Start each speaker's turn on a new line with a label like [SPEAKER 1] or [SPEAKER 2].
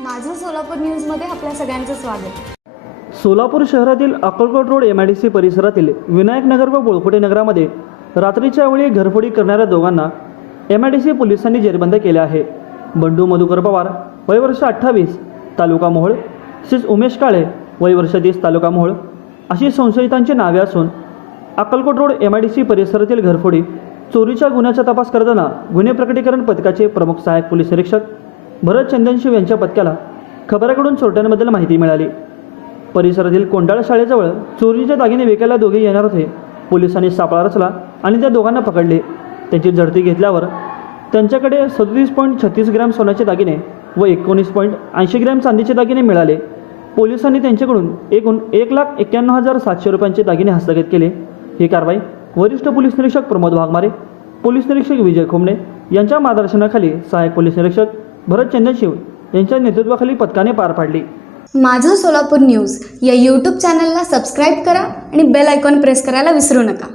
[SPEAKER 1] माझं सोलापूर न्यूजमध्ये आपल्या सगळ्यांचं स्वागत.
[SPEAKER 2] सोलापूर शहरातील Akkalkot road M I D C परिसरातील विनायक नगर व बोळकोटे नगरामध्ये रात्रीच्या वेळी घरफोडी करणाऱ्या दोघांना एम आय डी सी पोलिसांनी जेरबंद केले आहे. बंडू मधुकर पवार वय वर्ष अठ्ठावीस तालुका मोहोळ तसेच उमेश काळे वय वर्ष तीस तालुका मोहोळ अशी संशयितांची नावे असून Akkalkot road M I D C परिसरातील घरफोडी चोरीच्या गुन्ह्याचा तपास करताना गुन्हे प्रकटीकरण पथकाचे प्रमुख सहाय्यक पोलीस निरीक्षक भरत चंदनशिव यांच्या पथकाला खबराकडून चोरट्यांबद्दल माहिती मिळाली. परिसरातील कोंडाळ शाळेजवळ चोरीचे दागिने विकायला दोघे येणार होते. पोलिसांनी सापळा रचला आणि त्या दोघांना पकडले. त्यांची झडती घेतल्यावर त्यांच्याकडे सदतीस पॉईंट छत्तीस ग्रॅम सोन्याचे दागिने व एकोणीस पॉईंट ऐंशी ग्रॅम चांदीचे दागिने मिळाले. पोलिसांनी त्यांच्याकडून एकूण एक लाख एक्क्याण्णव हजार सातशे रुपयांचे दागिने हस्तगत केले. ही कारवाई वरिष्ठ पोलीस निरीक्षक प्रमोद वाघमारे पोलीस निरीक्षक विजय खोमणे यांच्या मार्गदर्शनाखाली सहाय्यक पोलीस निरीक्षक भरत चंदनशिव यांच्या नेतृत्वाखाली पथकाने पार पाडली.
[SPEAKER 1] माझं सोलापूर न्यूज या यूट्यूब चॅनलला सबस्क्राईब करा आणि बेल आयकॉन प्रेस करायला विसरू नका.